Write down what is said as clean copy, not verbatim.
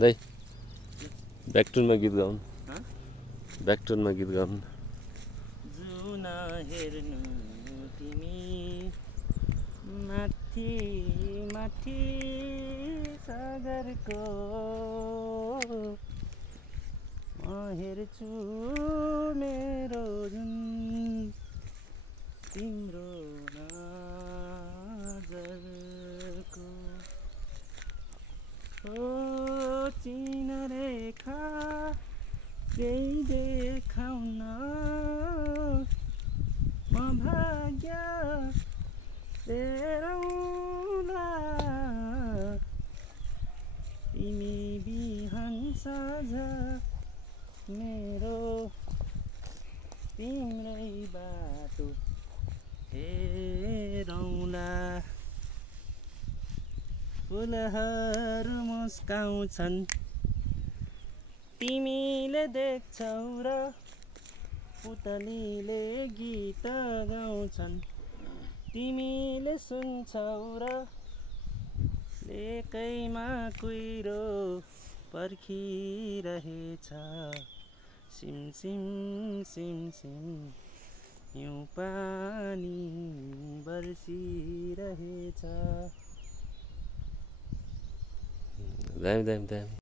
दाइ ब्याकटुनमा गीत गाउनु ब्याकटुनमा गीत गाउनु जुन हेर्नु तिमी माथि माथि सागरको म हेर्छु मेरो जुन तिम्रो नजरको ओ चिन रेखा केही देखाउन म भाग्य तेरौला तिमी बिहान साँझ मेरो तिम्रै बाटो हेरौँला फुलहरू मुस्काउँछन् तिमीले देख्छौ र पुतलीले गीत गाउँछन् तिमीले सुन्छौ र लेकैमा कुहिरो पर्खिरहेछ सिम सिम सिम सिम हिउँ पानी बर्सिरहेछ दामी दामी दामी